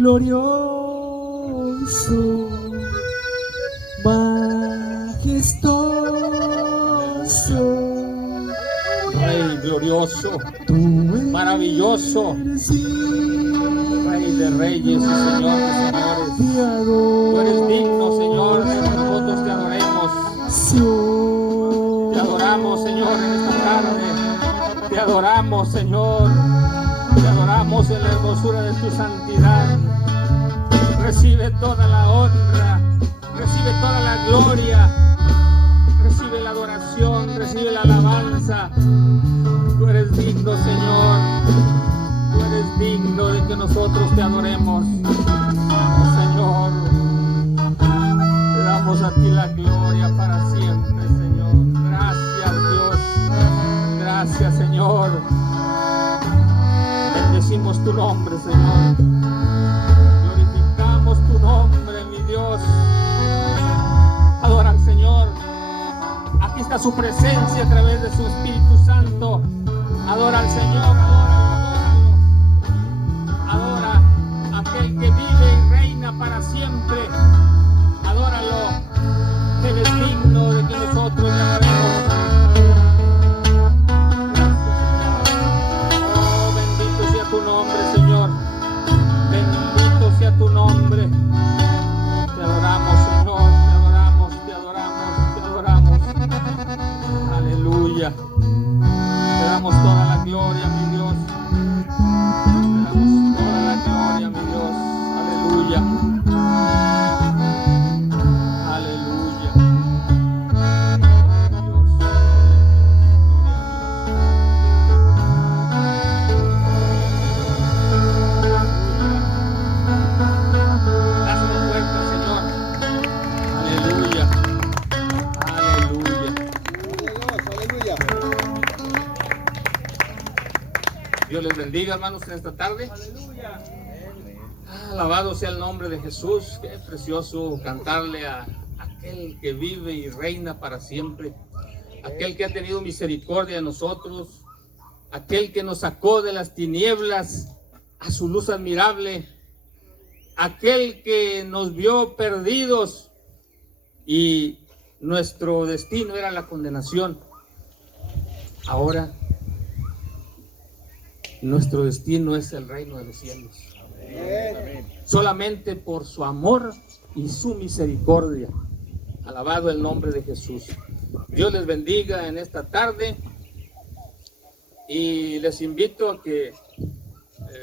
glorioso, majestuoso, Rey glorioso, tú maravilloso, eres Rey de reyes y Señor de señores. Tú eres digno, Señor, de que nosotros te adoremos. Te adoramos, Señor, en esta tarde. Te adoramos, Señor. Te adoramos en la hermosura de tu santidad. Recibe toda la honra, recibe toda la gloria, recibe la adoración, recibe la alabanza. Tú eres digno, Señor. Tú eres digno de que nosotros te adoremos. Oh, Señor, te damos a ti la gloria para siempre, Señor. Gracias, Dios. Gracias, Señor. Bendecimos tu nombre, Señor. Glorificamos tu nombre, mi Dios. Adora al Señor. Aquí está su presencia a través de su Espíritu Santo. Adora al Señor, adóralo. Adora a aquel que vive y reina para siempre. Adóralo. Él es digno de que nosotros le adoremos. Tu nombre, Señor. Bendito sea tu nombre. Te adoramos, Señor. Te adoramos, te adoramos, te adoramos. Aleluya. Te damos toda la gloria, mi Dios. Te damos toda la gloria, mi Dios. Aleluya. Aleluya. Dios. Dios les bendiga, hermanos, en esta tarde. Alabado sea el nombre de Jesús. Qué precioso cantarle a aquel que vive y reina para siempre. Aquel que ha tenido misericordia de nosotros. Aquel que nos sacó de las tinieblas a su luz admirable. Aquel que nos vio perdidos y nuestro destino era la condenación. Ahora nuestro destino es el reino de los cielos. Amén. Solamente por su amor y su misericordia. Alabado el nombre de Jesús. Dios les bendiga en esta tarde y les invito a que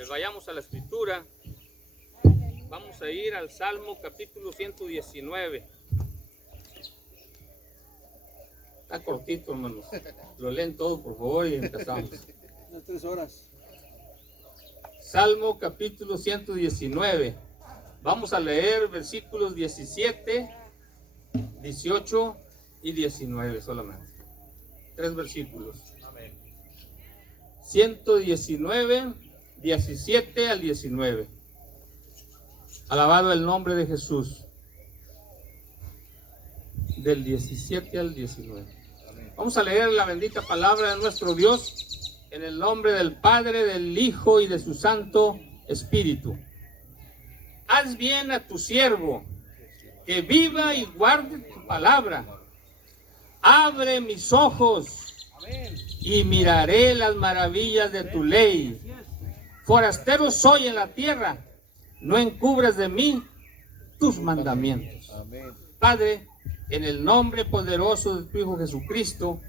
vayamos a la escritura. Vamos a ir al Salmo capítulo 119. Está cortito, hermanos. Lo leen todo, por favor, y empezamos. Unas 3 horas. Salmo capítulo 119. Vamos a leer versículos 17, 18 y 19 solamente. 3 versículos. 119, 17 al 19. Alabado el nombre de Jesús. Del 17 al 19. Vamos a leer la bendita palabra de nuestro Dios. En el nombre del Padre, del Hijo y de su Santo Espíritu. Haz bien a tu siervo, que viva y guarde tu palabra. Abre mis ojos y miraré las maravillas de tu ley. Forastero soy en la tierra, no encubras de mí tus mandamientos. Padre, en el nombre poderoso de tu Hijo Jesucristo,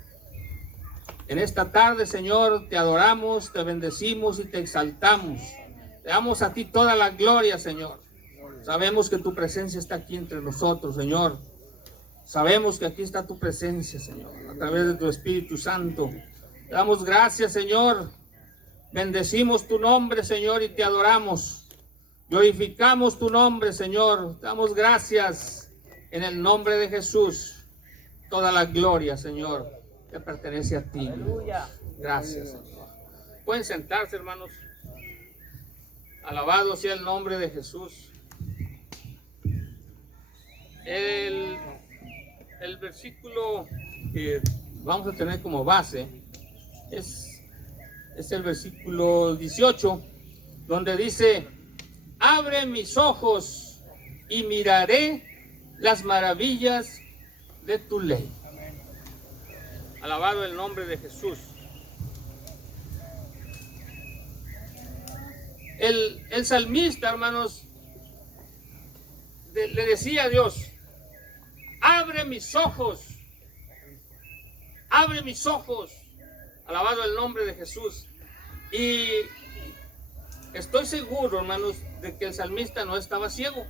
en esta tarde, Señor, te adoramos, te bendecimos y te exaltamos. Te damos a ti toda la gloria, Señor. Sabemos que tu presencia está aquí entre nosotros, Señor. Sabemos que aquí está tu presencia, Señor, a través de tu Espíritu Santo. Te damos gracias, Señor. Bendecimos tu nombre, Señor, y te adoramos. Glorificamos tu nombre, Señor. Te damos gracias en el nombre de Jesús. Toda la gloria, Señor, te pertenece a ti. Gracias, Señor. Pueden sentarse, hermanos. Alabado sea el nombre de Jesús. El versículo que vamos a tener como base es el versículo 18, donde dice: abre mis ojos y miraré las maravillas de tu ley. Alabado el nombre de Jesús. El salmista, hermanos, le decía a Dios, abre mis ojos, abre mis ojos. Alabado el nombre de Jesús. Y estoy seguro, hermanos, de que el salmista no estaba ciego.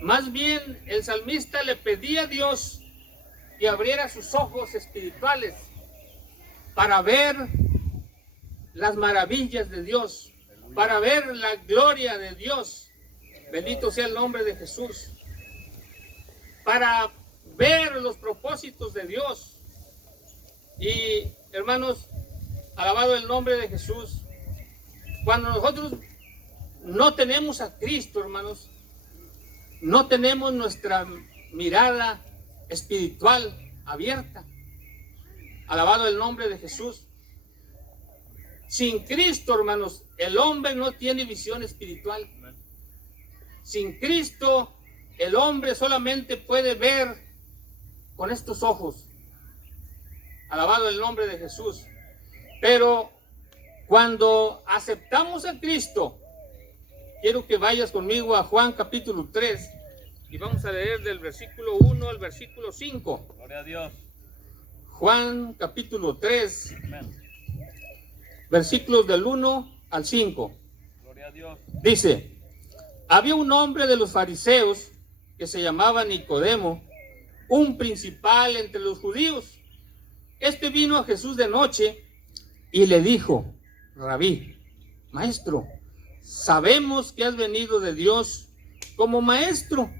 Más bien, el salmista le pedía a Dios que abriera sus ojos espirituales para ver las maravillas de Dios, para ver la gloria de Dios. Bendito sea el nombre de Jesús. Para ver los propósitos de Dios. Y hermanos, alabado el nombre de Jesús. Cuando nosotros no tenemos a Cristo, hermanos, no tenemos nuestra mirada espiritual abierta. Alabado el nombre de Jesús. Sin Cristo, hermanos, el hombre no tiene visión espiritual. Sin Cristo, el hombre solamente puede ver con estos ojos. Alabado el nombre de Jesús. Pero cuando aceptamos a Cristo, quiero que vayas conmigo a Juan capítulo 3 y vamos a leer del versículo 1 al versículo 5. Gloria a Dios. Juan capítulo 3, Amén. versículos del 1 al 5. Gloria a Dios. Dice, había un hombre de los fariseos que se llamaba Nicodemo, un principal entre los judíos. Este vino a Jesús de noche y le dijo, Rabí, maestro, sabemos que has venido de Dios como maestro,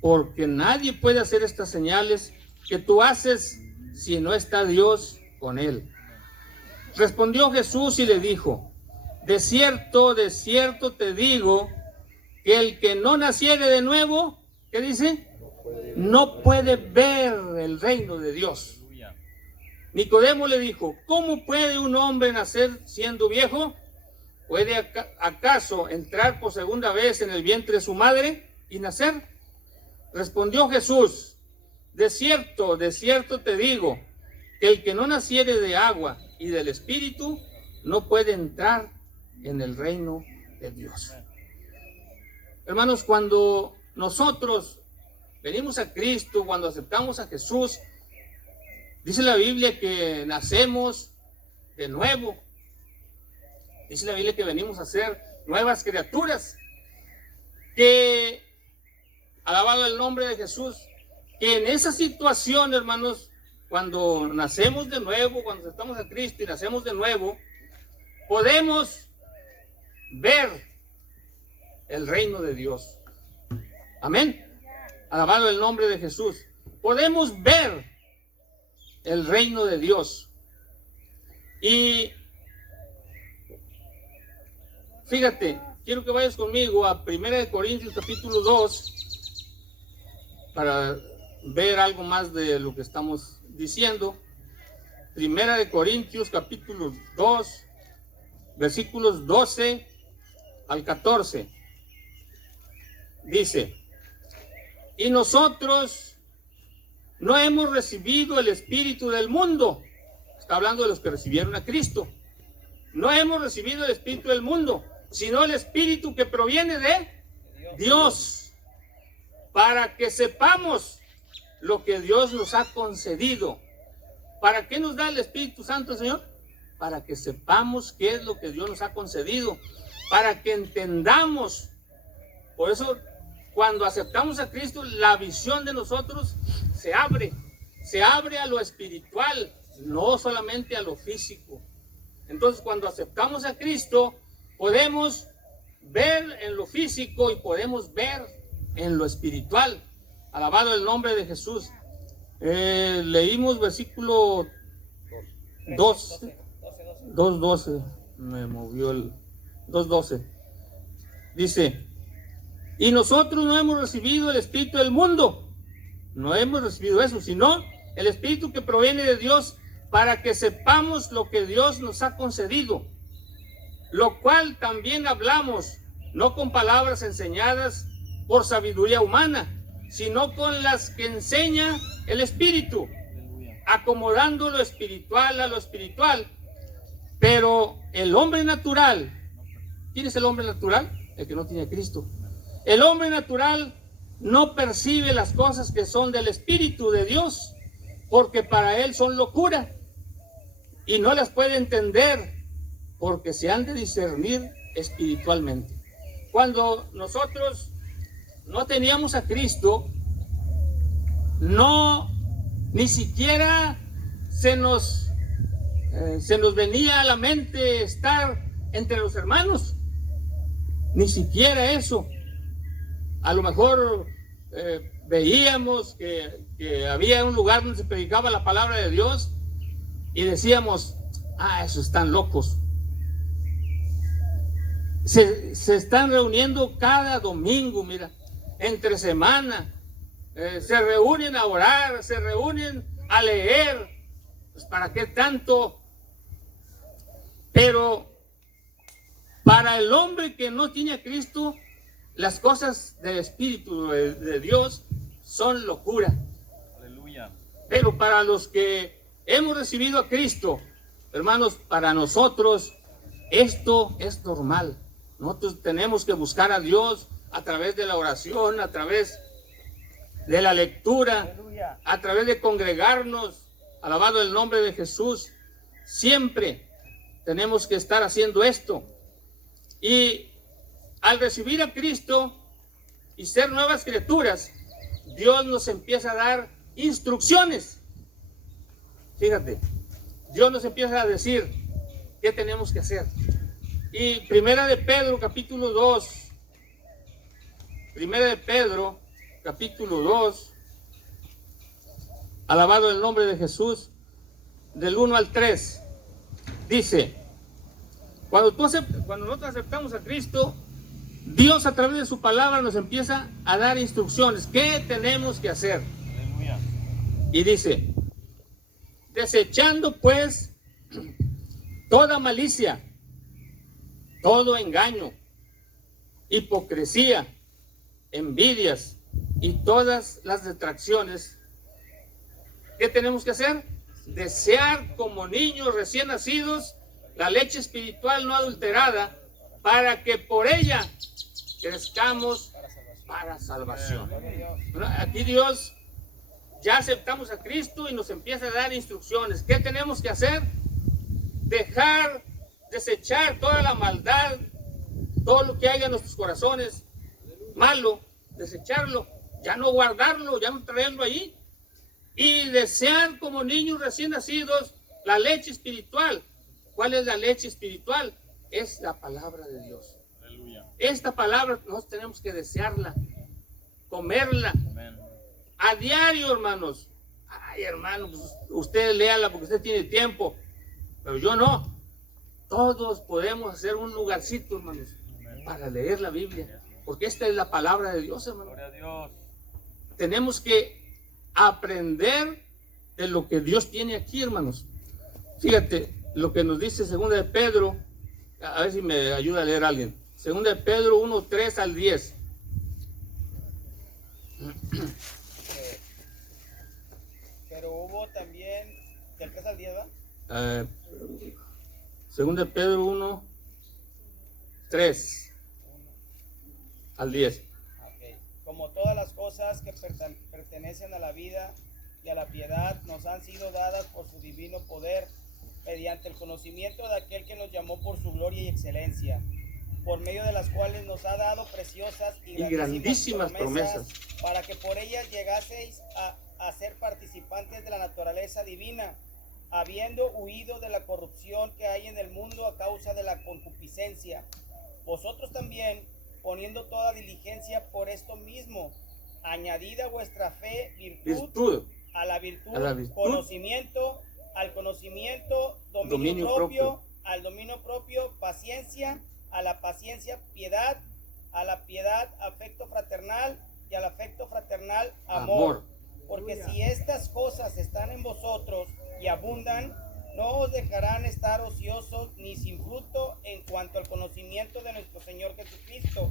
porque nadie puede hacer estas señales que tú haces si no está Dios con él. Respondió Jesús y le dijo, de cierto te digo, que el que no naciere de nuevo, ¿qué dice? No puede ver el reino de Dios. Aleluya. Nicodemo le dijo, ¿cómo puede un hombre nacer siendo viejo? ¿Puede acaso entrar por segunda vez en el vientre de su madre y nacer? Respondió Jesús, de cierto te digo, que el que no naciere de agua y del Espíritu no puede entrar en el reino de Dios. Hermanos, cuando nosotros venimos a Cristo, cuando aceptamos a Jesús, dice la Biblia que nacemos de nuevo. Dice la Biblia que venimos a ser nuevas criaturas. Que, alabado el nombre de Jesús, que en esa situación, hermanos, cuando nacemos de nuevo, cuando aceptamos a Cristo y nacemos de nuevo, podemos ver el reino de Dios. Amén. Alabado el nombre de Jesús. Podemos ver el reino de Dios. Y fíjate, quiero que vayas conmigo a 1 Corintios capítulo 2 para ver algo más de lo que estamos diciendo. 1 Corintios capítulo 2, versículos 12 al 14. Dice, y nosotros no hemos recibido el espíritu del mundo. Está hablando de los que recibieron a Cristo. No hemos recibido el espíritu del mundo, sino el espíritu que proviene de Dios, para que sepamos lo que Dios nos ha concedido. ¿Para qué nos da el Espíritu Santo, Señor? Para que sepamos qué es lo que Dios nos ha concedido, para que entendamos. Por eso, cuando aceptamos a Cristo, la visión de nosotros se abre a lo espiritual, no solamente a lo físico. Entonces, cuando aceptamos a Cristo, podemos ver en lo físico y podemos ver en lo espiritual. Alabado el nombre de Jesús. Leímos versículo 2:12. Me movió el 2:12. Dice, y nosotros no hemos recibido el espíritu del mundo. No hemos recibido eso, sino el espíritu que proviene de Dios, para que sepamos lo que Dios nos ha concedido. lo cual también hablamos, no con palabras enseñadas por sabiduría humana, sino con las que enseña el Espíritu, acomodando lo espiritual a lo espiritual. Pero el hombre natural, ¿quién es el hombre natural? El que no tiene a Cristo. El hombre natural no percibe las cosas que son del Espíritu de Dios, porque para él son locura, y no las puede entender, porque se han de discernir espiritualmente. Cuando nosotros no teníamos a Cristo, ni siquiera se nos venía a la mente estar entre los hermanos, ni siquiera eso. A lo mejor veíamos que había un lugar donde se predicaba la palabra de Dios y decíamos, esos están locos. Se están reuniendo cada domingo, mira, entre semana, se reúnen a orar, se reúnen a leer. Pues ¿para qué tanto? Pero para el hombre que no tiene a Cristo, las cosas del Espíritu de Dios son locura. Aleluya. Pero para los que hemos recibido a Cristo, hermanos, para nosotros esto es normal. Nosotros tenemos que buscar a Dios a través de la oración, a través de la lectura, a través de congregarnos, alabado el nombre de Jesús. Siempre tenemos que estar haciendo esto. Y al recibir a Cristo y ser nuevas criaturas, Dios nos empieza a dar instrucciones. Fíjate, Dios nos empieza a decir qué tenemos que hacer. Y Primera de Pedro, capítulo 2, Primera de Pedro, capítulo 2, alabado el nombre de Jesús, del 1 al 3, dice, cuando nosotros aceptamos a Cristo, Dios a través de su palabra nos empieza a dar instrucciones. ¿Qué tenemos que hacer? Aleluya. Y dice, desechando pues toda malicia, todo engaño, hipocresía, envidias y todas las detracciones. ¿Qué tenemos que hacer? Desear como niños recién nacidos la leche espiritual no adulterada, para que por ella crezcamos para salvación. Aquí Dios, ya aceptamos a Cristo y nos empieza a dar instrucciones. ¿Qué tenemos que hacer? Desechar toda la maldad, todo lo que haya en nuestros corazones malo, desecharlo, ya no guardarlo, ya no traerlo ahí, y desear como niños recién nacidos la leche espiritual. ¿Cuál es la leche espiritual? Es la palabra de Dios. Aleluya. Esta palabra nosotros tenemos que desearla, comerla. Amén. A diario, hermanos. Ay, hermano, pues usted léala porque usted tiene tiempo, pero yo no. Todos podemos hacer un lugarcito, hermanos, para leer la Biblia, porque esta es la palabra de Dios, hermano. Gloria a Dios. Tenemos que aprender de lo que Dios tiene aquí, hermanos. Fíjate lo que nos dice 2 de Pedro, a ver si me ayuda a leer alguien. 2 de Pedro 1, 3 al 10. Pero hubo también, del 3 al 10, ¿verdad? 2 de Pedro 1, 3 al 10. Okay. Como todas las cosas que pertenecen a la vida y a la piedad nos han sido dadas por su divino poder, mediante el conocimiento de aquel que nos llamó por su gloria y excelencia, por medio de las cuales nos ha dado preciosas y grandísimas promesas, para que por ellas llegaseis a ser participantes de la naturaleza divina, habiendo huido de la corrupción que hay en el mundo a causa de la concupiscencia. Vosotros también, poniendo toda diligencia por esto mismo, añadida vuestra fe virtud, a la virtud conocimiento, al conocimiento dominio propio, al dominio propio paciencia, a la paciencia piedad, a la piedad afecto fraternal y al afecto fraternal amor. Porque si estas cosas están en vosotros y abundan, no os dejarán estar ociosos ni sin fruto en cuanto al conocimiento de nuestro Señor Jesucristo.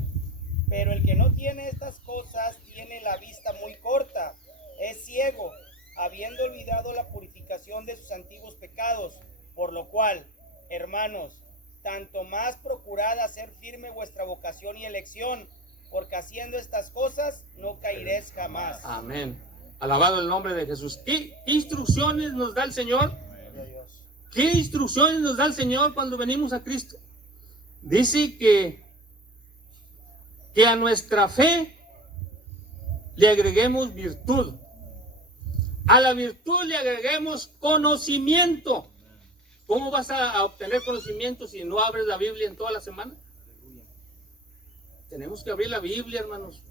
Pero el que no tiene estas cosas tiene la vista muy corta, es ciego, habiendo olvidado la purificación de sus antiguos pecados. Por lo cual, hermanos, tanto más procurad hacer firme vuestra vocación y elección, porque haciendo estas cosas no caeréis jamás. Amén. Alabado el nombre de Jesús. ¿Qué instrucciones nos da el Señor? ¿Qué instrucciones nos da el Señor cuando venimos a Cristo? Dice que a nuestra fe le agreguemos virtud. A la virtud le agreguemos conocimiento. ¿Cómo vas a obtener conocimiento si no abres la Biblia en toda la semana? Tenemos que abrir la Biblia, hermanos.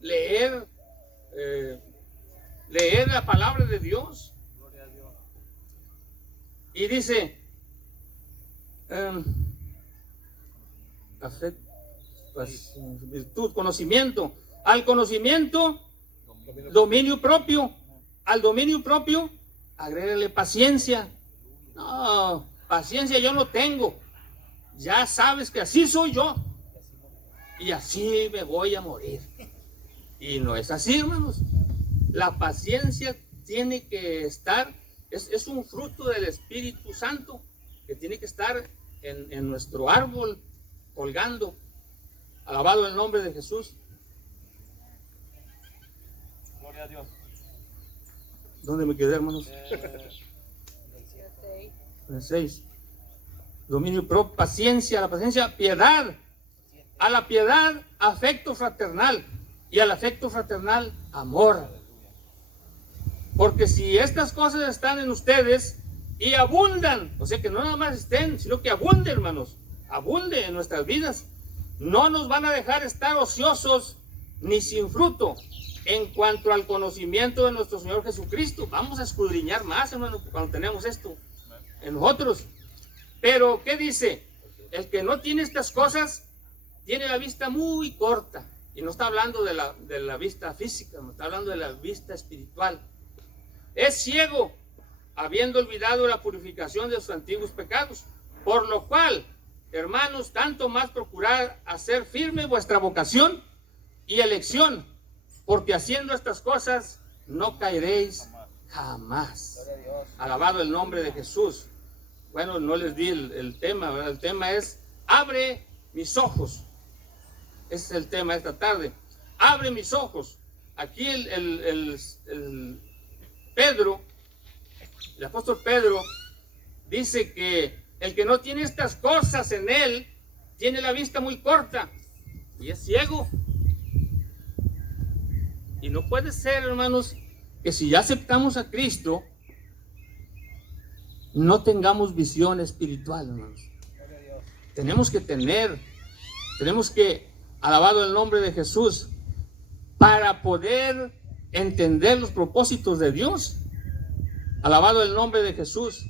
Leer la palabra de Dios. Y dice, virtud, conocimiento. Al conocimiento, dominio propio. Al dominio propio, agrégale paciencia. No, paciencia yo no tengo. Ya sabes que así soy yo. Y así me voy a morir. Y no es así, hermanos. La paciencia tiene que estar, es un fruto del Espíritu Santo que tiene que estar en nuestro árbol colgando. Alabado el nombre de Jesús. Gloria a Dios. ¿Dónde me quedé, hermanos? En 6. Dominio propio, paciencia, a la paciencia, piedad. A la piedad, afecto fraternal. Y al afecto fraternal, amor. Porque si estas cosas están en ustedes y abundan, o sea que no nada más estén, sino que abunde, hermanos, abunde en nuestras vidas, no nos van a dejar estar ociosos ni sin fruto en cuanto al conocimiento de nuestro Señor Jesucristo. Vamos a escudriñar más, hermanos, cuando tenemos esto en nosotros. Pero, ¿qué dice? El que no tiene estas cosas tiene la vista muy corta. Y no está hablando de la vista física, no está hablando de la vista espiritual. Es ciego, habiendo olvidado la purificación de sus antiguos pecados. Por lo cual, hermanos, tanto más procurad hacer firme vuestra vocación y elección, porque haciendo estas cosas no caeréis jamás. Alabado el nombre de Jesús. Bueno, no les di el tema, ¿verdad? El tema es, abre mis ojos. Ese es el tema de esta tarde. Abre mis ojos. Aquí el Pedro, el apóstol Pedro, dice que el que no tiene estas cosas en él, tiene la vista muy corta y es ciego. Y no puede ser, hermanos, que si ya aceptamos a Cristo, no tengamos visión espiritual, hermanos. Tenemos que, alabado el nombre de Jesús, para poder entender los propósitos de Dios. Alabado el nombre de Jesús.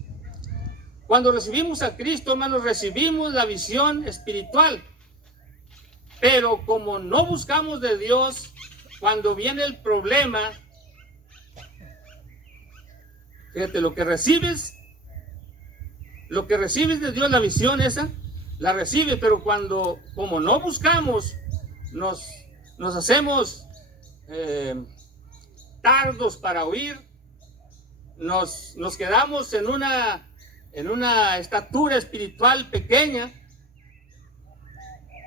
Cuando recibimos a Cristo, hermanos, recibimos la visión espiritual. Pero como no buscamos de Dios, cuando viene el problema, fíjate, lo que recibes de Dios, la visión esa, la recibes, pero como no buscamos, nos hacemos tardos para oír, nos quedamos en una estatura espiritual pequeña,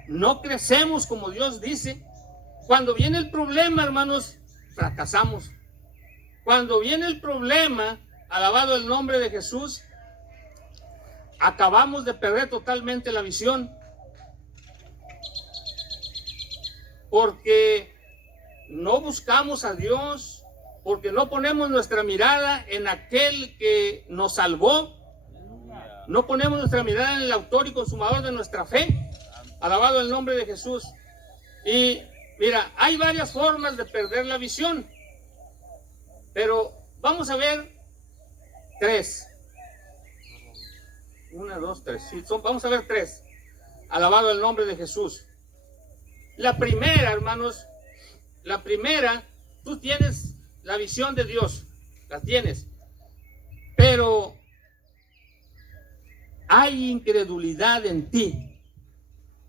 no crecemos como Dios dice. Cuando viene el problema, hermanos, fracasamos. Cuando viene el problema, alabado el nombre de Jesús, acabamos de perder totalmente la visión. Porque no buscamos a Dios, porque no ponemos nuestra mirada en aquel que nos salvó, no ponemos nuestra mirada en el autor y consumador de nuestra fe. Alabado el nombre de Jesús. Y mira, hay varias formas de perder la visión, pero vamos a ver 3. 1, 2, 3. Sí, vamos a ver 3. Alabado el nombre de Jesús. La primera, hermanos, tú tienes la visión de Dios, la tienes, pero hay incredulidad en ti.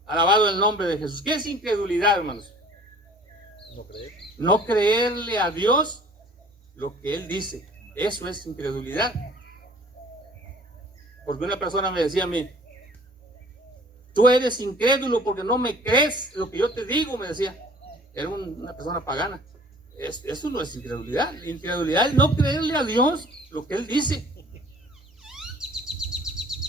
Alabado el nombre de Jesús. ¿Qué es incredulidad, hermanos? No creer. No creerle a Dios lo que Él dice. Eso es incredulidad. Porque una persona me decía a mí, tú eres incrédulo porque no me crees lo que yo te digo, me decía. Era una persona pagana. Eso no es incredulidad. Incredulidad es no creerle a Dios lo que Él dice.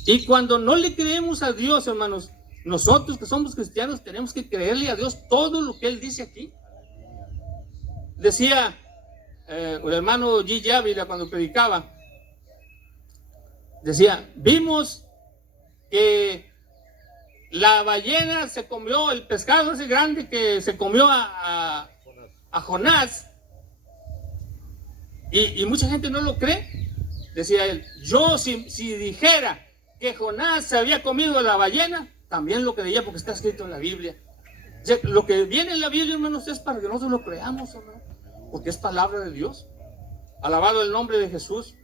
Y cuando no le creemos a Dios, hermanos, nosotros que somos cristianos tenemos que creerle a Dios todo lo que Él dice aquí. Decía el hermano G. Ávila cuando predicaba, decía, vimos que la ballena se comió, el pescado ese grande que se comió a Jonás, y mucha gente no lo cree. Decía él, yo si dijera que Jonás se había comido a la ballena, también lo creía porque está escrito en la Biblia. Lo que viene en la Biblia, hermanos, es para que nosotros lo creamos, hermano, porque es palabra de Dios. Alabado el nombre de Jesús.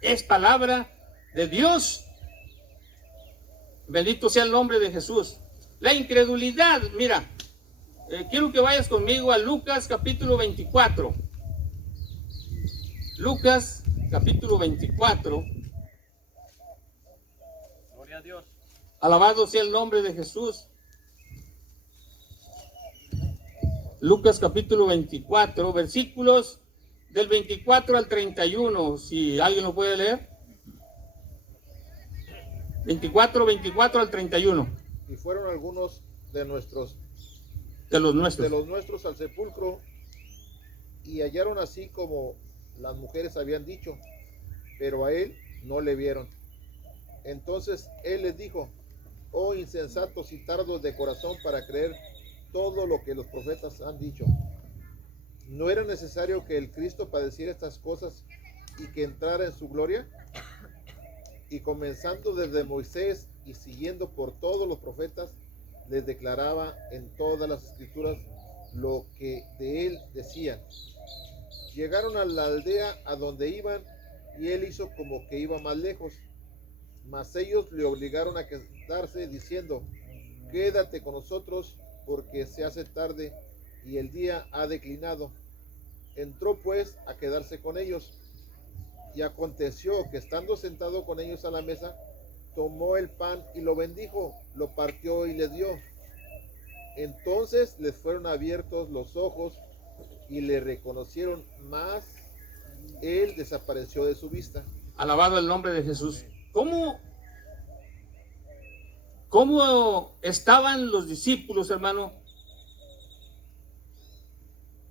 Es palabra de Dios. Bendito sea el nombre de Jesús. La incredulidad, mira, quiero que vayas conmigo a Lucas capítulo 24. Lucas capítulo 24. Gloria a Dios. Alabado sea el nombre de Jesús. Lucas capítulo 24, versículos del 24 al 31, si alguien lo puede leer. 24 al 31. Y fueron algunos de los nuestros al sepulcro y hallaron así como las mujeres habían dicho, pero a él no le vieron. Entonces él les dijo, oh insensatos y tardos de corazón para creer todo lo que los profetas han dicho. ¿No era necesario que el Cristo padeciera estas cosas y que entrara en su gloria? Y comenzando desde Moisés y siguiendo por todos los profetas, les declaraba en todas las escrituras lo que de él decían. Llegaron a la aldea a donde iban, y él hizo como que iba más lejos. Mas ellos le obligaron a quedarse, diciendo, quédate con nosotros, porque se hace tarde y el día ha declinado. Entró pues a quedarse con ellos. Y aconteció que estando sentado con ellos a la mesa, tomó el pan y lo bendijo, lo partió y les dio. Entonces les fueron abiertos los ojos y le reconocieron, mas él desapareció de su vista. Alabado el nombre de Jesús. ¿Cómo estaban los discípulos, hermano,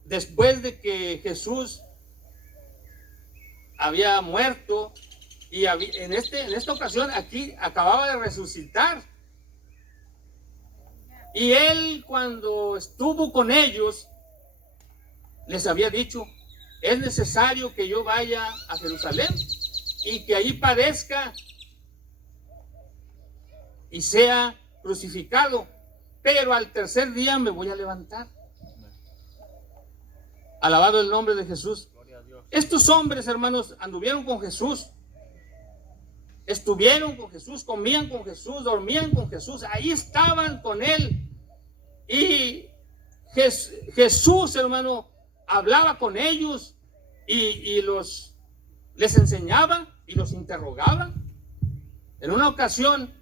después de que Jesús había muerto y en esta ocasión aquí acababa de resucitar? Y él, cuando estuvo con ellos, les había dicho, es necesario que yo vaya a Jerusalén y que ahí padezca y sea crucificado, pero al tercer día me voy a levantar. Alabado el nombre de Jesús. Estos hombres, hermanos, anduvieron con Jesús, estuvieron con Jesús, comían con Jesús, dormían con Jesús, ahí estaban con él. Y Jesús, hermano, hablaba con ellos y les enseñaba y los interrogaba. En una ocasión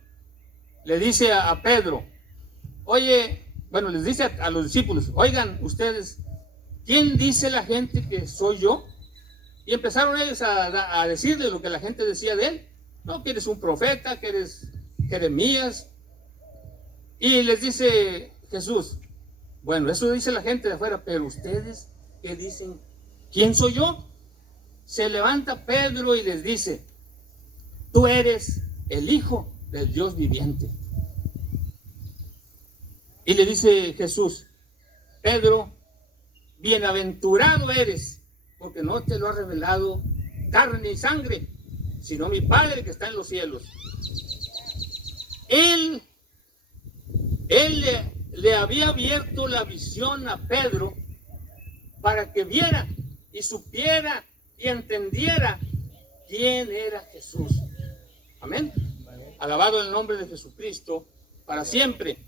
le dice a Pedro, oye, bueno, les dice a los discípulos, oigan ustedes, ¿quién dice la gente que soy yo? Y empezaron ellos a decirle lo que la gente decía de él. No, que eres un profeta, que eres Jeremías. Y les dice Jesús, bueno, eso dice la gente de afuera, pero ustedes, ¿qué dicen? ¿Quién soy yo? Se levanta Pedro y les dice, tú eres el Hijo del Dios viviente. Y le dice Jesús, Pedro, bienaventurado eres, porque no te lo ha revelado carne y sangre, sino mi Padre que está en los cielos. Él le había abierto la visión a Pedro para que viera y supiera y entendiera quién era Jesús. Amén. Alabado el nombre de Jesucristo para siempre.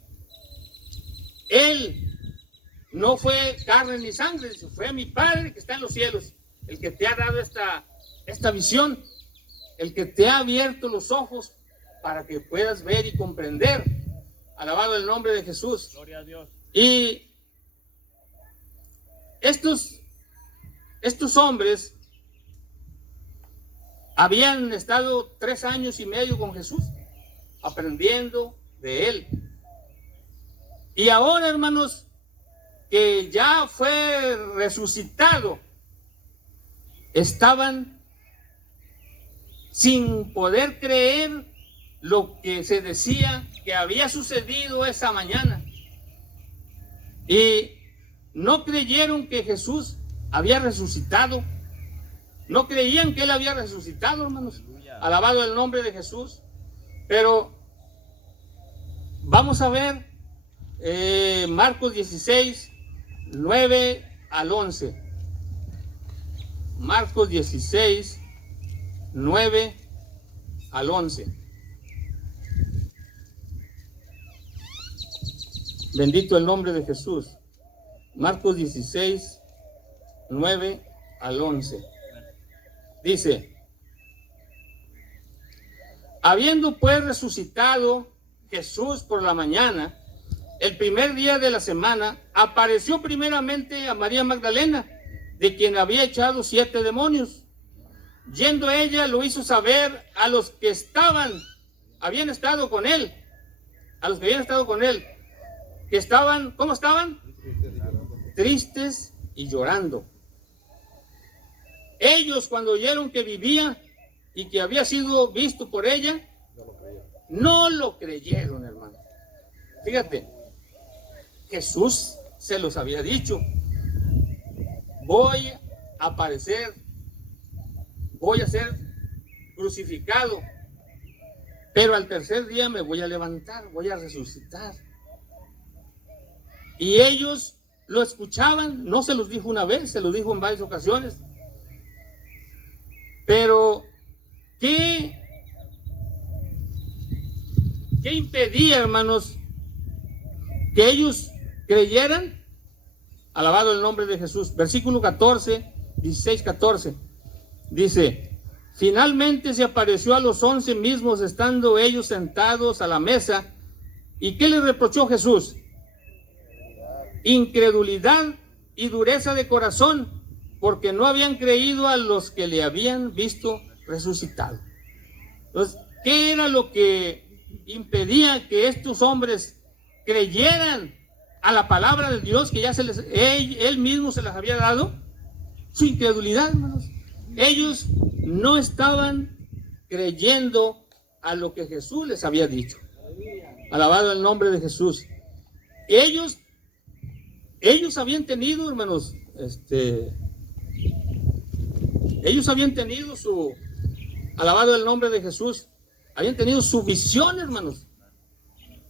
Él no fue carne ni sangre, fue mi Padre que está en los cielos, el que te ha dado esta visión, el que te ha abierto los ojos para que puedas ver y comprender. Alabado el nombre de Jesús. Gloria a Dios. Y estos hombres habían estado 3 años y medio con Jesús, aprendiendo de Él. Y ahora, hermanos, que ya fue resucitado, estaban sin poder creer lo que se decía que había sucedido esa mañana. Y no creyeron que Jesús había resucitado. No creían que Él había resucitado, hermanos. Alabado el nombre de Jesús. Pero vamos a ver Marcos 16, 9 al 11. Marcos 16, 9 al 11. Bendito el nombre de Jesús. Marcos 16, 9 al 11. Dice: habiendo pues resucitado Jesús por la mañana, el primer día de la semana, apareció primeramente a María Magdalena, de quien había echado 7 demonios. Yendo ella, lo hizo saber a los que habían estado con él, que estaban, ¿cómo estaban? Tristes y llorando. Ellos, cuando oyeron que vivía y que había sido visto por ella, no lo creyeron, hermano. Fíjate, Jesús se los había dicho: voy a aparecer, voy a ser crucificado, pero al tercer día me voy a levantar, voy a resucitar. Y ellos lo escuchaban, no se los dijo una vez, se los dijo en varias ocasiones. Pero, ¿qué impedía, hermanos, que ellos creyeran? Alabado el nombre de Jesús. Versículo 14, 16, 14. Dice: finalmente se apareció a los 11 mismos, estando ellos sentados a la mesa. ¿Y qué les reprochó Jesús? Incredulidad y dureza de corazón, porque no habían creído a los que le habían visto resucitado. Entonces, ¿qué era lo que impedía que estos hombres creyeran a la palabra de Dios que ya él mismo se les había dado? Su incredulidad, hermanos. Ellos no estaban creyendo a lo que Jesús les había dicho. Alabado el nombre de Jesús. Ellos habían tenido, hermanos, ellos habían tenido alabado el nombre de Jesús, habían tenido su visión, hermanos.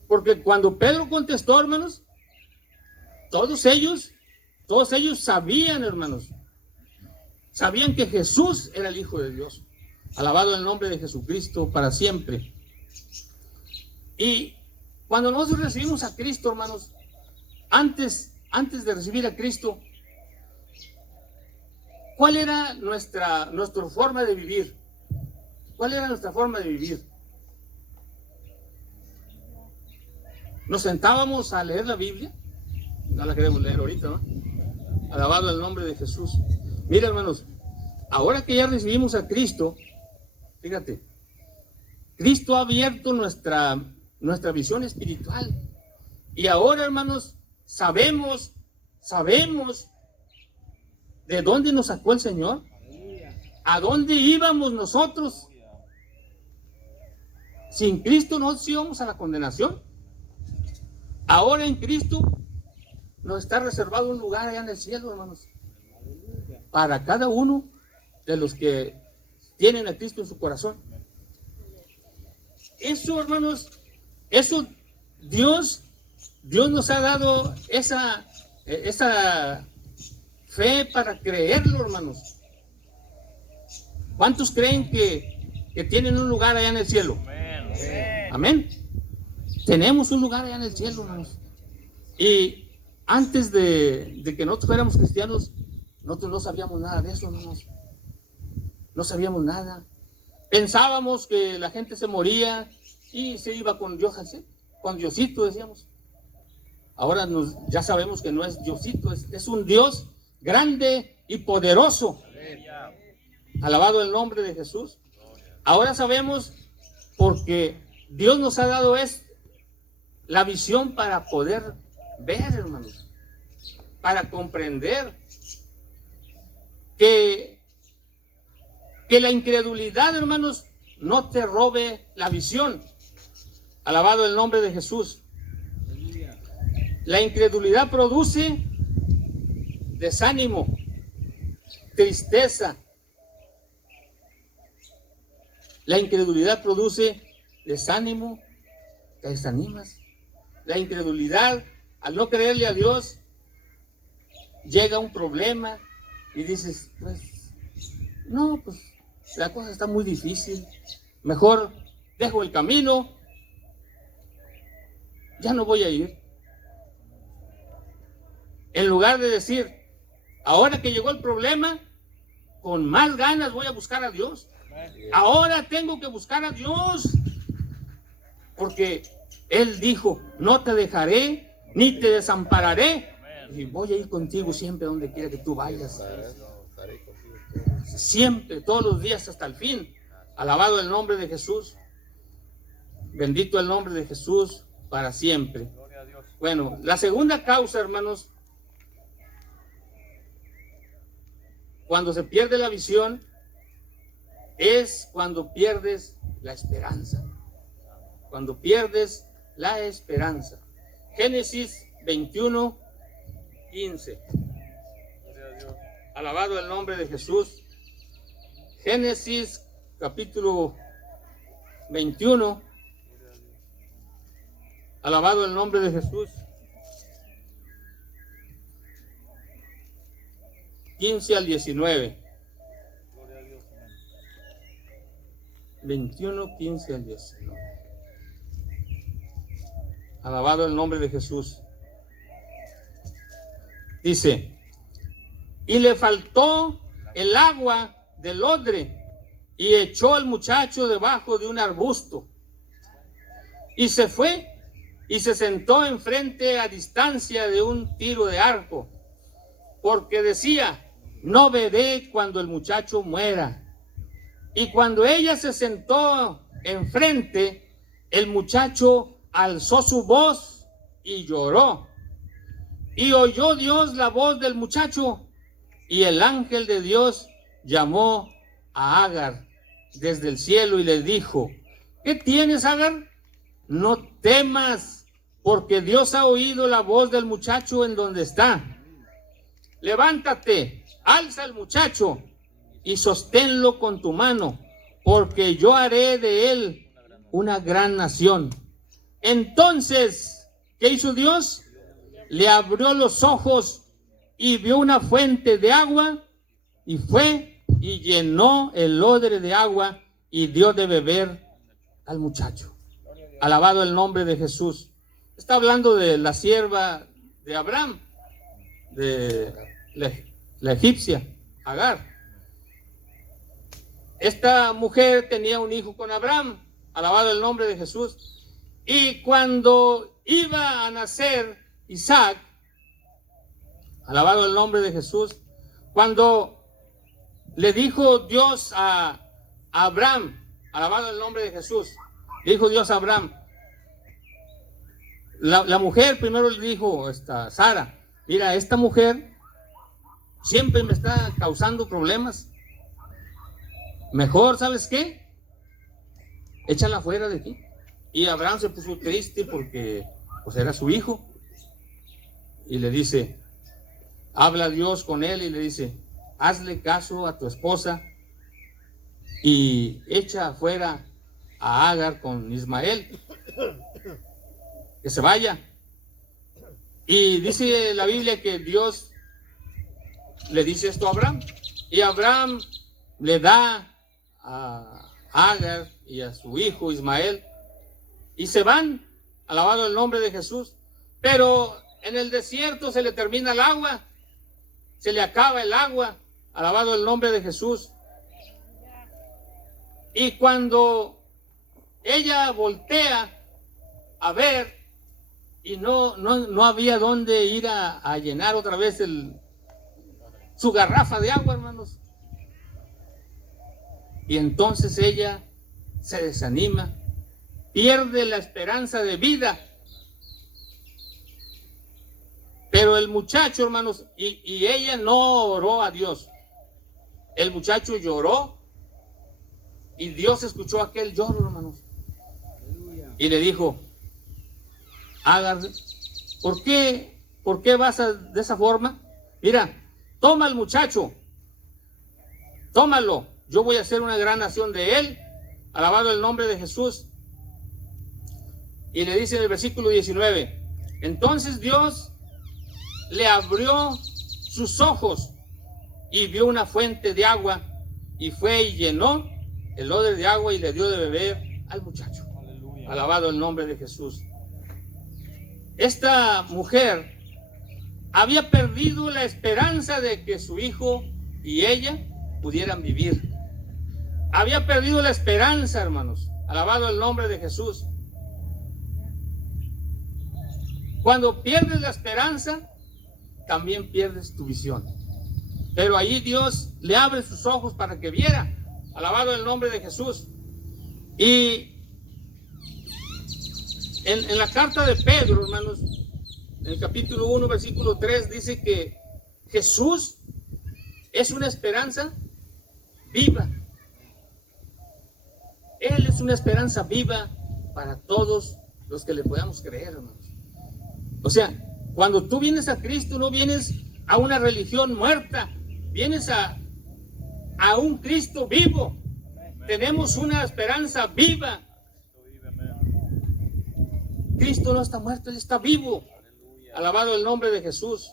Porque cuando Pedro contestó, hermanos, todos ellos sabían, hermanos, sabían que Jesús era el Hijo de Dios. Alabado el nombre de Jesucristo para siempre. Y cuando nosotros recibimos a Cristo, hermanos, antes de recibir a Cristo, ¿cuál era nuestra forma de vivir? ¿Cuál era nuestra forma de vivir? ¿Nos sentábamos a leer la Biblia? No la queremos leer ahorita, ¿no? Alabado el nombre de Jesús. Mira, hermanos, ahora que ya recibimos a Cristo, fíjate, Cristo ha abierto nuestra visión espiritual. Y ahora, hermanos, sabemos de dónde nos sacó el Señor, a dónde íbamos nosotros. Sin Cristo nos íbamos a la condenación. Ahora en Cristo nos está reservado un lugar allá en el cielo, hermanos, para cada uno de los que tienen a Cristo en su corazón. Eso, hermanos, eso Dios nos ha dado esa fe para creerlo, hermanos. ¿Cuántos creen que tienen un lugar allá en el cielo? Amén. Amén. Tenemos un lugar allá en el cielo, hermanos. Y antes de que nosotros fuéramos cristianos, nosotros no sabíamos nada de eso, hermanos. No sabíamos nada. Pensábamos que la gente se moría y se iba con Dios, ¿sí? Con Diosito, decíamos. Ahora ya sabemos que no es Diosito, es un Dios grande y poderoso. Alabado el nombre de Jesús. Ahora sabemos porque Dios nos ha dado la visión para poder ver, hermanos, para comprender que la incredulidad, hermanos, no te robe la visión. Alabado el nombre de Jesús. La incredulidad produce desánimo, tristeza. La incredulidad produce desánimo, te desanimas. La incredulidad, al no creerle a Dios, llega un problema y dices, pues, no, pues la cosa está muy difícil. Mejor dejo el camino, ya no voy a ir. En lugar de decir, ahora que llegó el problema, con más ganas voy a buscar a Dios. Ahora tengo que buscar a Dios. Porque Él dijo, no te dejaré ni te desampararé. Y voy a ir contigo siempre donde quiera que tú vayas. Siempre, todos los días hasta el fin. Alabado el nombre de Jesús. Bendito el nombre de Jesús para siempre. Bueno, la segunda causa, hermanos, cuando se pierde la visión, es cuando pierdes la esperanza. Cuando pierdes la esperanza. Génesis 21, 15. Alabado el nombre de Jesús. Génesis capítulo 21. Alabado el nombre de Jesús. 15 al 19. 21, 15 al 19. Alabado el nombre de Jesús. Dice, y le faltó el agua del odre, y echó al muchacho debajo de un arbusto, y se fue, y se sentó enfrente a distancia de un tiro de arco, porque decía, no veré cuando el muchacho muera. Y cuando ella se sentó enfrente, el muchacho alzó su voz y lloró. Y oyó Dios la voz del muchacho, y el ángel de Dios llamó a Agar desde el cielo y le dijo, ¿qué tienes, Agar? No temas, porque Dios ha oído la voz del muchacho en donde está. Levántate, alza el muchacho y sosténlo con tu mano, porque yo haré de él una gran nación. Entonces, ¿qué hizo Dios? Le abrió los ojos y vio una fuente de agua, y fue y llenó el odre de agua y dio de beber al muchacho. Alabado el nombre de Jesús. Está hablando de la sierva de Abraham, de la egipcia, Agar. Esta mujer tenía un hijo con Abraham, alabado el nombre de Jesús. Y cuando iba a nacer Isaac, alabado el nombre de Jesús, cuando le dijo Dios a Abraham, alabado el nombre de Jesús, le dijo Dios a Abraham, la mujer primero le dijo, Sara, mira, esta mujer siempre me está causando problemas. Mejor, ¿sabes qué? Échala fuera de aquí. Y Abraham se puso triste porque pues era su hijo. Y le dice, habla Dios con él y le dice, hazle caso a tu esposa y echa afuera a Agar con Ismael, que se vaya. Y dice la Biblia que Dios le dice esto a Abraham, y Abraham le da a Agar y a su hijo Ismael y se van, alabado el nombre de Jesús. Pero en el desierto se le termina el agua, se le acaba el agua, alabado el nombre de Jesús. Y cuando ella voltea a ver y no había dónde ir a llenar otra vez su garrafa de agua, hermanos. Y entonces ella se desanima, pierde la esperanza de vida. Pero el muchacho, hermanos, y ella no oró a Dios. El muchacho lloró y Dios escuchó aquel lloro, hermanos. Y le dijo: Agar, ¿por qué vas de esa forma? Mira, toma al muchacho, tómalo. Yo voy a hacer una gran nación de él, alabado el nombre de Jesús. Y le dice en el versículo 19: entonces Dios le abrió sus ojos y vio una fuente de agua, y fue y llenó el odre de agua y le dio de beber al muchacho. Aleluya. Alabado el nombre de Jesús. Esta mujer había perdido la esperanza de que su hijo y ella pudieran vivir. Había perdido la esperanza, hermanos. Alabado el nombre de Jesús. Cuando pierdes la esperanza, también pierdes tu visión. Pero allí Dios le abre sus ojos para que viera. Alabado el nombre de Jesús. Y en la carta de Pedro, hermanos, en el capítulo 1, versículo 3, dice que Jesús es una esperanza viva. Él es una esperanza viva para todos los que le podamos creer, hermanos. O sea, cuando tú vienes a Cristo, no vienes a una religión muerta, vienes a un Cristo vivo. Tenemos una esperanza viva. Cristo no está muerto, Él está vivo. Alabado el nombre de Jesús.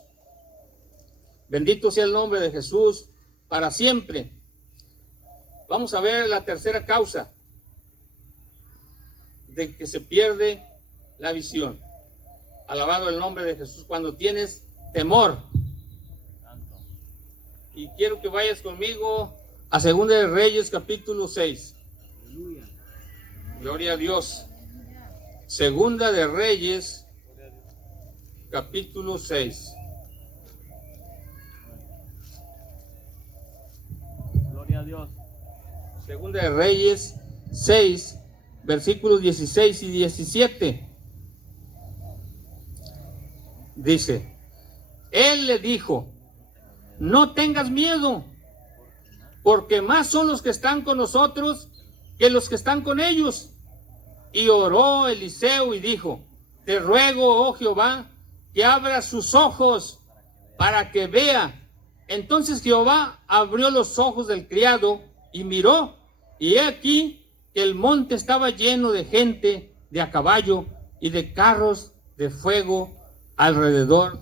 Bendito sea el nombre de Jesús para siempre. Vamos a ver la tercera causa de que se pierde la visión. Alabado el nombre de Jesús. Cuando tienes temor. Y quiero que vayas conmigo a Segunda de Reyes, capítulo 6. Gloria a Dios. Segunda de Reyes, capítulo 6. Gloria a Dios. Segunda de Reyes 6, versículos 16 y 17. Dice: Él le dijo: no tengas miedo, porque más son los que están con nosotros que los que están con ellos. Y oró Eliseo y dijo: te ruego, oh Jehová, que abra sus ojos para que vea. Entonces Jehová abrió los ojos del criado y miró, y he aquí que el monte estaba lleno de gente de a caballo y de carros de fuego alrededor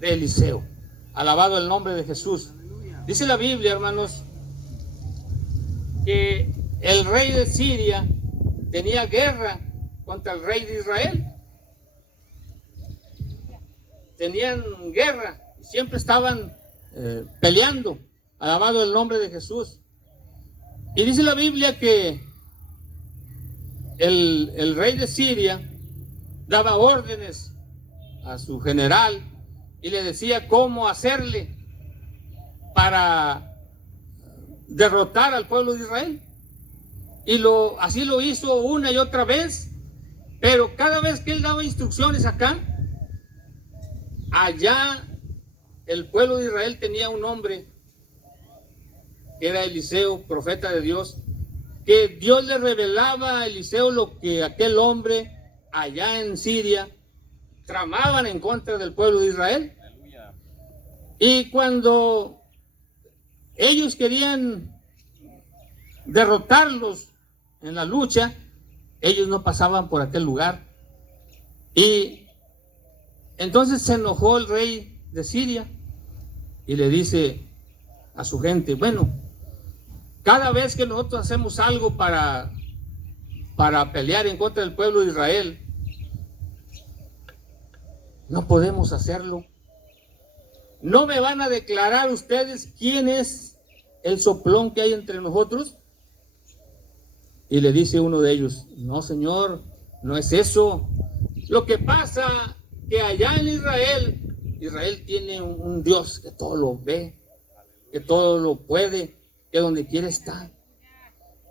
de Eliseo. Alabado el nombre de Jesús. Dice la Biblia, hermanos, que el rey de Siria tenía guerra contra el rey de Israel. Tenían guerra, siempre estaban peleando. Alabado el nombre de Jesús. Y dice la Biblia que el rey de Siria daba órdenes a su general y le decía cómo hacerle para derrotar al pueblo de Israel. Y así lo hizo una y otra vez, pero cada vez que él daba instrucciones acá, allá el pueblo de Israel tenía un hombre que era Eliseo, profeta de Dios, que Dios le revelaba a Eliseo lo que aquel hombre allá en Siria tramaban en contra del pueblo de Israel. Y cuando ellos querían derrotarlos en la lucha, ellos no pasaban por aquel lugar. Y entonces se enojó el rey de Siria y le dice a su gente: bueno, cada vez que nosotros hacemos algo para para pelear en contra del pueblo de Israel, no podemos hacerlo. ¿No me van a declarar ustedes quién es el soplón que hay entre nosotros? Y le dice uno de ellos, no, Señor, no es eso. Lo que pasa que allá en Israel tiene un Dios que todo lo ve, que todo lo puede, que donde quiera está.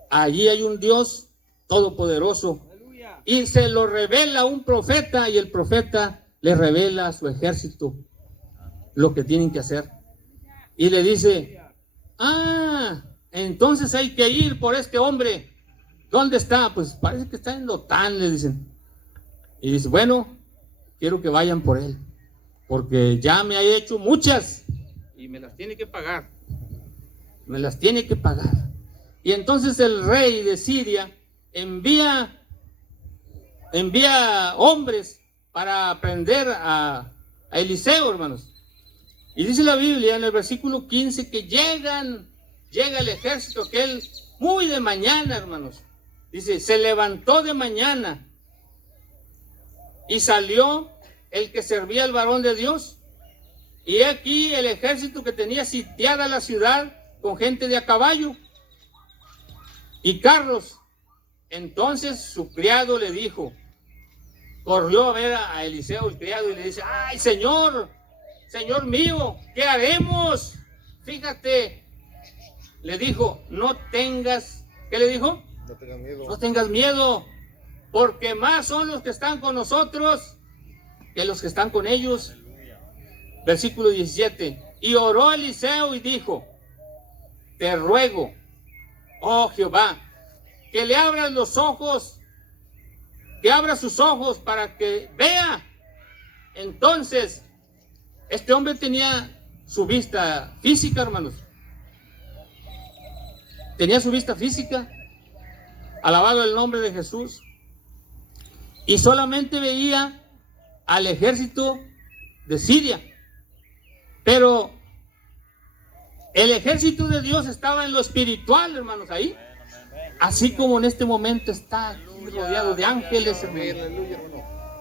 Allí hay un Dios todopoderoso y se lo revela a un profeta, y el profeta le revela a su ejército lo que tienen que hacer. Y le dice, entonces hay que ir por este hombre. ¿Dónde está? Pues parece que está en Dotán, le dicen. Y dice, bueno, quiero que vayan por él, porque ya me ha hecho muchas y me las tiene que pagar. Me las tiene que pagar. Y entonces el rey de Siria envía hombres para prender a Eliseo, hermanos. Y dice la Biblia en el versículo 15 que llega el ejército aquel muy de mañana, hermanos. Dice, se levantó de mañana y salió el que servía al varón de Dios. Y aquí el ejército que tenía sitiada la ciudad con gente de a caballo y carros. Entonces su criado le dijo, corrió a ver a Eliseo el criado y le dice, ay, señor mío, ¿qué haremos? Fíjate, le dijo, no tengas, ¿qué le dijo? No tengas miedo. No tengas miedo, porque más son los que están con nosotros que los que están con ellos. Versículo 17, y oró Eliseo y dijo, te ruego, oh Jehová, que le abras los ojos, que abra sus ojos para que vea. Entonces, este hombre tenía su vista física, hermanos. Tenía su vista física. Alabado el nombre de Jesús. Y solamente veía al ejército de Siria. Pero el ejército de Dios estaba en lo espiritual, hermanos, ahí. Así como en este momento está aquí rodeado de ángeles, hermanos.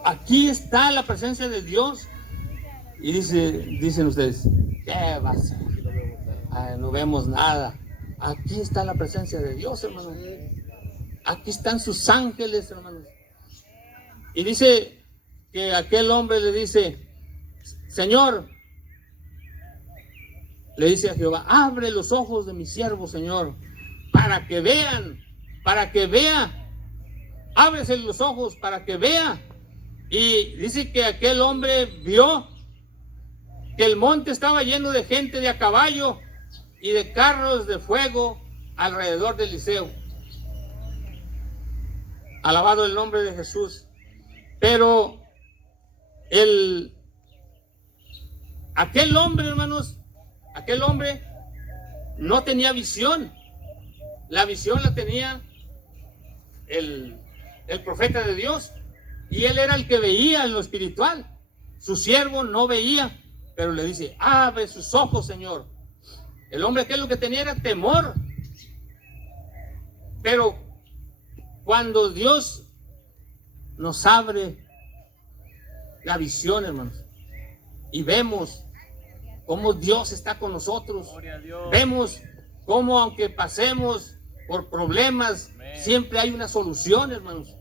Aquí está la presencia de Dios. Y dicen ustedes, ¿qué va a ser? No vemos nada. Aquí está la presencia de Dios, hermanos. Aquí están sus ángeles, hermanos. Y dice que aquel hombre le dice, Señor, le dice a Jehová, abre los ojos de mis siervos, Señor, para que vean, ábrese los ojos para que vea. Y dice que aquel hombre vio que el monte estaba lleno de gente de a caballo y de carros de fuego alrededor de Eliseo. Alabado el nombre de Jesús. Pero aquel hombre, hermanos, aquel hombre no tenía visión. La visión la tenía el profeta de Dios, y él era el que veía en lo espiritual. Su siervo no veía, pero le dice, abre sus ojos, Señor. El hombre aquel lo que tenía era temor. Pero cuando Dios nos abre la visión, hermanos, y vemos cómo Dios está con nosotros, vemos cómo aunque pasemos por problemas, siempre hay una solución, hermanos.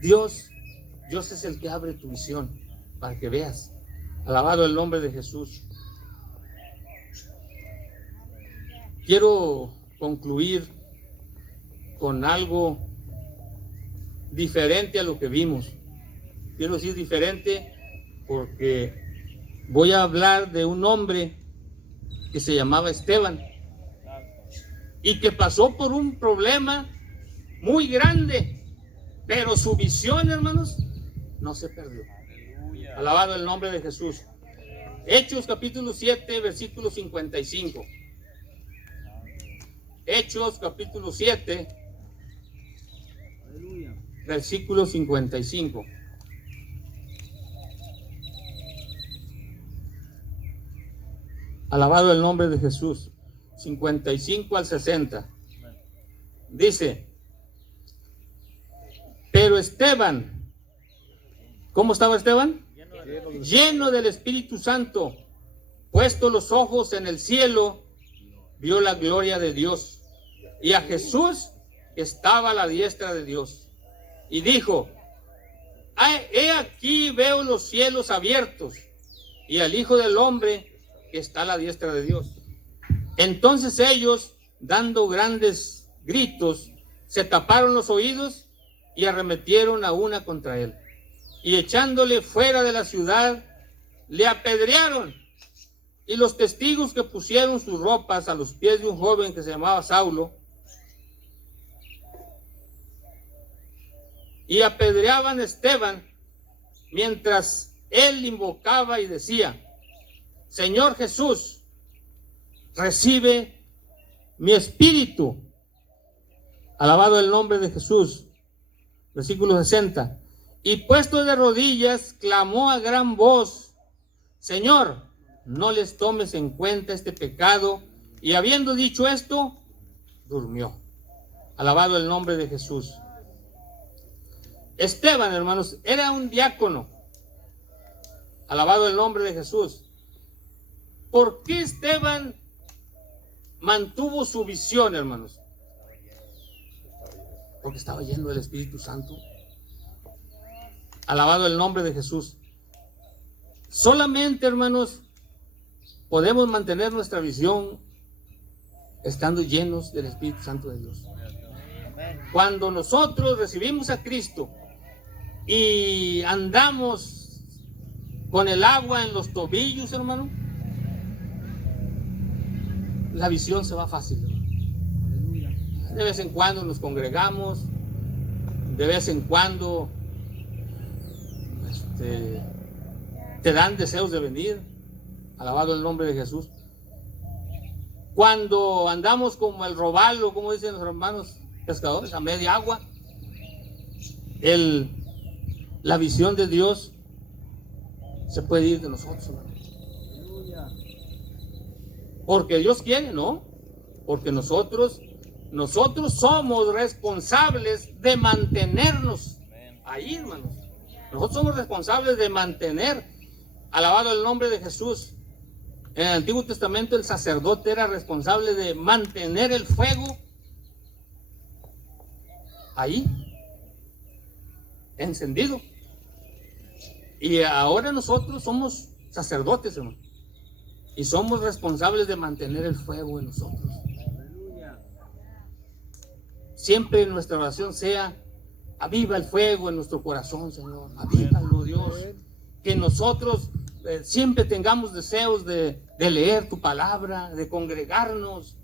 Dios es el que abre tu visión para que veas. Alabado el nombre de Jesús. Quiero concluir con algo diferente a lo que vimos. Quiero decir diferente porque voy a hablar de un hombre que se llamaba Esteban y que pasó por un problema muy grande, pero su visión, hermanos, no se perdió. Alabado el nombre de Jesús. Hechos capítulo 7, versículo 55. Hechos capítulo 7, versículo 55. Alabado el nombre de Jesús. 55 al 60. dice, pero Esteban, ¿cómo estaba Esteban? Lleno del Espíritu Santo, puesto los ojos en el cielo, vio la gloria de Dios y a Jesús que estaba a la diestra de Dios. Y dijo, he aquí veo los cielos abiertos y al Hijo del Hombre que está a la diestra de Dios. Entonces ellos, dando grandes gritos, se taparon los oídos y arremetieron a una contra él. Y echándole fuera de la ciudad, le apedrearon. Y los testigos que pusieron sus ropas a los pies de un joven que se llamaba Saulo, y apedreaban a Esteban, mientras él invocaba y decía, Señor Jesús, recibe mi espíritu. Alabado el nombre de Jesús. Versículo 60. Y puesto de rodillas, clamó a gran voz, Señor, no les tomes en cuenta este pecado. Y habiendo dicho esto, durmió. Alabado el nombre de Jesús. Esteban, hermanos, era un diácono. Alabado el nombre de Jesús. ¿Por qué Esteban mantuvo su visión, hermanos? Porque estaba lleno del Espíritu Santo. Alabado el nombre de Jesús. Solamente, hermanos, podemos mantener nuestra visión estando llenos del Espíritu Santo de Dios. Cuando nosotros recibimos a Cristo y andamos con el agua en los tobillos, hermano, la visión se va fácil, hermano. De vez en cuando nos congregamos, de vez en cuando te dan deseos de venir. Alabado el nombre de Jesús. Cuando andamos como el robalo, como dicen los hermanos pescadores, a media agua, la visión de Dios se puede ir de nosotros, hermano. Porque Dios quiere, ¿no? Porque nosotros somos responsables de mantenernos ahí, hermanos. Nosotros somos responsables de mantener. Alabado el nombre de Jesús. En el Antiguo Testamento el sacerdote era responsable de mantener el fuego ahí, encendido. Y ahora nosotros somos sacerdotes, hermano, y somos responsables de mantener el fuego en nosotros. Siempre nuestra oración sea: aviva el fuego en nuestro corazón, Señor. Avívalo, Dios. Que nosotros siempre tengamos deseos de leer tu palabra, de congregarnos.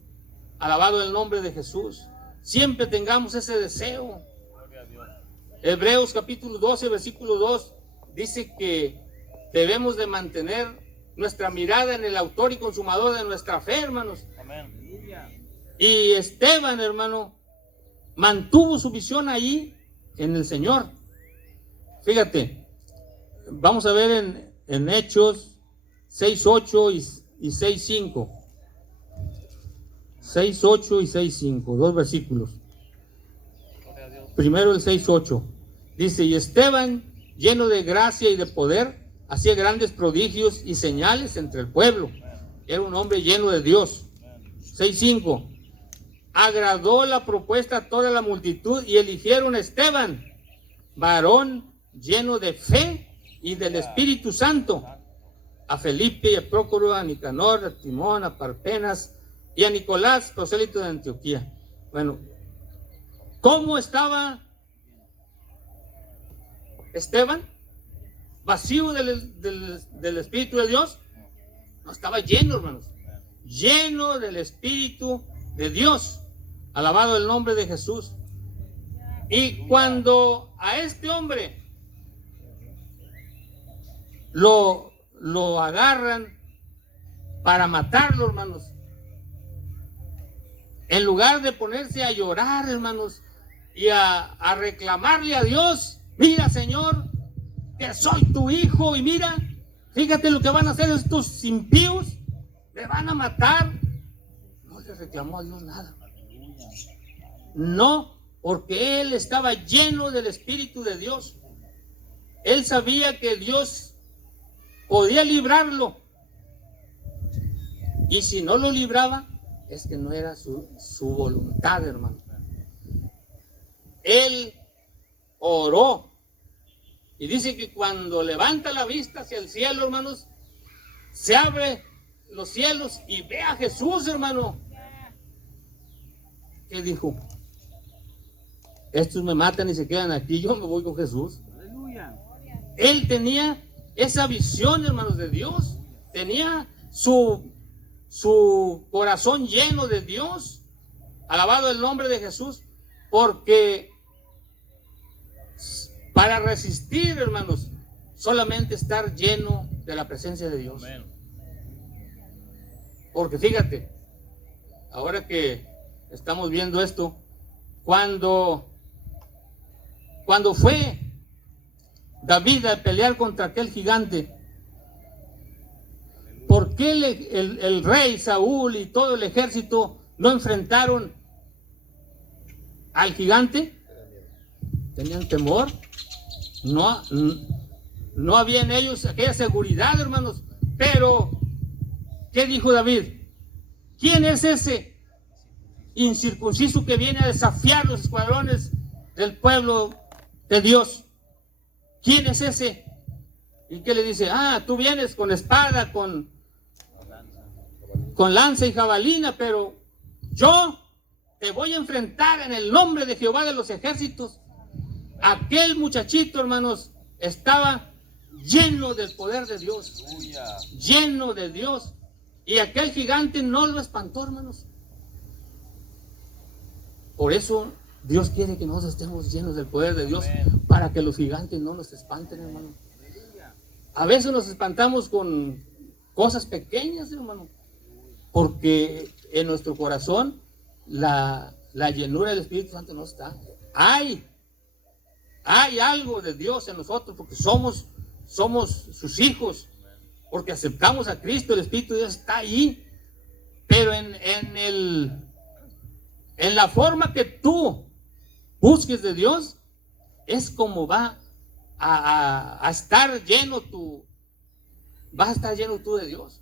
Alabado el nombre de Jesús. Siempre tengamos ese deseo. Hebreos capítulo 12, versículo 2 dice que debemos de mantener nuestra mirada en el autor y consumador de nuestra fe, hermanos. Amén. Y Esteban, hermano, mantuvo su visión ahí en el Señor. Fíjate, vamos a ver en Hechos 6:8 y 6:5. 6:8 y 6:5, dos versículos. Primero el 6:8. Dice, y Esteban, lleno de gracia y de poder, hacía grandes prodigios y señales entre el pueblo. Era un hombre lleno de Dios. 6:5. Agradó la propuesta a toda la multitud y eligieron a Esteban, varón lleno de fe y del Espíritu Santo, a Felipe y a Prócoro, a Nicanor, a Timón, a Parpenas y a Nicolás, prosélito de Antioquía. Bueno, ¿cómo estaba Esteban? ¿Vacío del Espíritu de Dios? No, estaba lleno, hermanos, lleno del Espíritu de Dios. Alabado el nombre de Jesús. Y cuando a este hombre lo agarran para matarlo, hermanos, en lugar de ponerse a llorar, hermanos, y a reclamarle a Dios, mira, Señor, que soy tu hijo, y mira, fíjate lo que van a hacer estos impíos, me van a matar. No le reclamó a Dios nada. No, porque él estaba lleno del Espíritu de Dios. Él sabía que Dios podía librarlo. Y si no lo libraba, es que no era su voluntad, hermano. Él oró. Y dice que cuando levanta la vista hacia el cielo, hermanos, se abre los cielos y ve a Jesús, hermano. ¿Qué dijo? Estos me matan y se quedan aquí, yo me voy con Jesús. Él tenía esa visión, hermanos, de Dios. Tenía su corazón lleno de Dios. Alabado el nombre de Jesús. Porque para resistir, hermanos, solamente estar lleno de la presencia de Dios. Porque fíjate, ahora que estamos viendo esto, cuando fue David a pelear contra aquel gigante, ¿por qué el rey Saúl y todo el ejército no enfrentaron al gigante? Tenían temor. No había en ellos aquella seguridad, hermanos. Pero, ¿qué dijo David? ¿Quién es ese incircunciso que viene a desafiar los escuadrones del pueblo de Dios? ¿Quién es ese? ¿Y qué le dice? Tú vienes con espada, con lanza y jabalina, pero yo te voy a enfrentar en el nombre de Jehová de los ejércitos. Aquel muchachito, hermanos, estaba lleno del poder de Dios, lleno de Dios, y aquel gigante no lo espantó, hermanos. Por eso Dios quiere que nosotros estemos llenos del poder de Dios, para que los gigantes no nos espanten, hermano. A veces nos espantamos con cosas pequeñas, hermano, porque en nuestro corazón la llenura del Espíritu Santo no está. Hay algo de Dios en nosotros, porque somos sus hijos, porque aceptamos a Cristo. El Espíritu de Dios está ahí, pero en la forma que tú busques de Dios, es como va a estar lleno vas a estar lleno tú de Dios.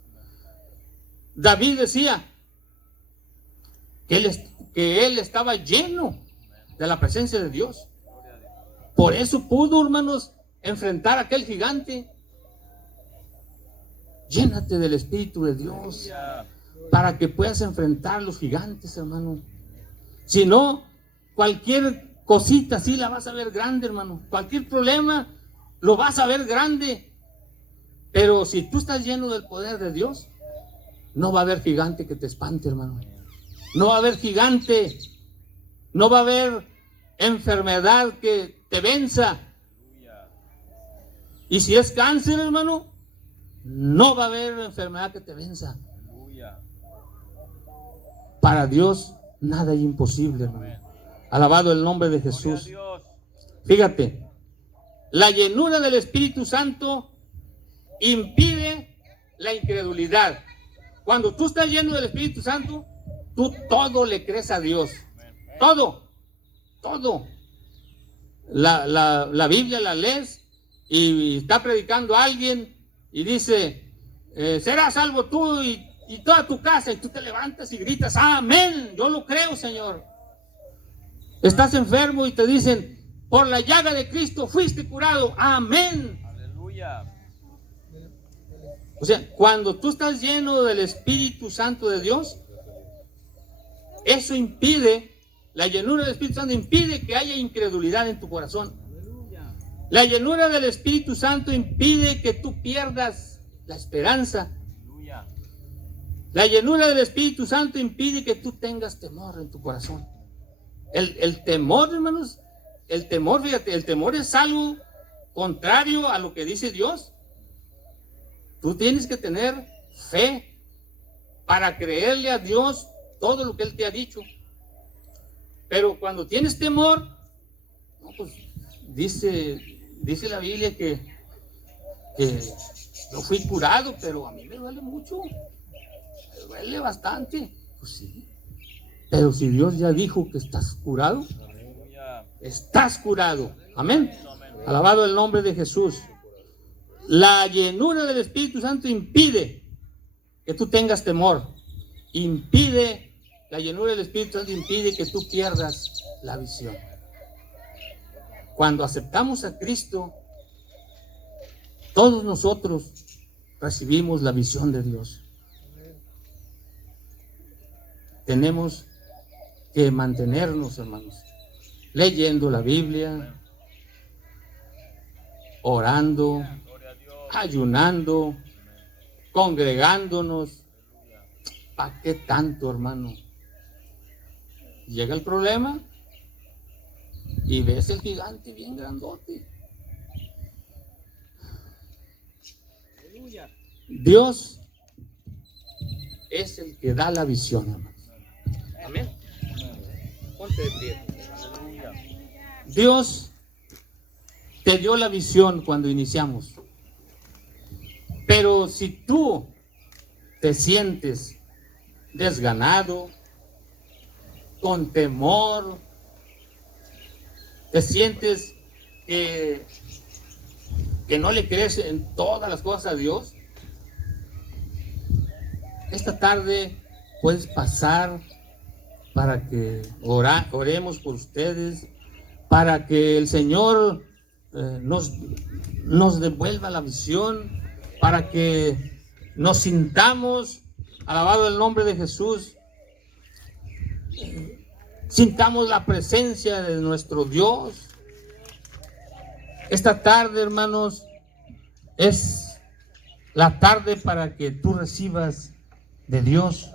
David decía que él estaba lleno de la presencia de Dios. Por eso pudo, hermanos, enfrentar a aquel gigante. Llénate del Espíritu de Dios para que puedas enfrentar los gigantes, hermano. Si no, cualquier cosita así la vas a ver grande, hermano. Cualquier problema lo vas a ver grande. Pero si tú estás lleno del poder de Dios, no va a haber gigante que te espante, hermano. No va a haber gigante. No va a haber enfermedad que te venza. Y si es cáncer, hermano, no va a haber enfermedad que te venza. Para Dios nada es imposible, hermano. Alabado el nombre de Jesús. Fíjate, la llenura del Espíritu Santo impide la incredulidad. Cuando tú estás lleno del Espíritu Santo, tú todo le crees a Dios. Todo. La Biblia la lees y está predicando a alguien y dice, serás salvo tú y toda tu casa, y tú te levantas y gritas, amén, yo lo creo, Señor. Estás enfermo y te dicen, por la llaga de Cristo fuiste curado, amén. Aleluya. O sea, cuando tú estás lleno del Espíritu Santo de Dios, eso impide, la llenura del Espíritu Santo impide que haya incredulidad en tu corazón. La llenura del Espíritu Santo impide que tú pierdas la esperanza. La llenura del Espíritu Santo impide que tú tengas temor en tu corazón. El temor, hermanos, el temor, fíjate, el temor es algo contrario a lo que dice Dios. Tú tienes que tener fe para creerle a Dios todo lo que Él te ha dicho. Pero cuando tienes temor, no, pues dice la Biblia que yo fui curado, pero a mí me duele mucho, me duele bastante. Pues sí, Pero si Dios ya dijo que estás curado, estás curado. Amén. Alabado el nombre de Jesús. La llenura del Espíritu Santo impide que tú tengas temor. La llenura del Espíritu Santo impide que tú pierdas la visión. Cuando aceptamos a Cristo, todos nosotros recibimos la visión de Dios. Tenemos que mantenernos, hermanos, leyendo la Biblia, orando, ayunando, congregándonos. ¿Para qué tanto, hermano? Llega el problema y ves el gigante bien grandote. Dios es el que da la visión, hermanos. Amén. Ponte de pie. Dios te dio la visión cuando iniciamos. Pero si tú te sientes desganado, con temor, te sientes que no le crees en todas las cosas a Dios, esta tarde puedes pasar para que oremos por ustedes, para que el Señor nos devuelva la visión, para que nos sintamos, alabado el nombre de Jesús, sintamos la presencia de nuestro Dios. Esta tarde, hermanos, es la tarde para que tú recibas de Dios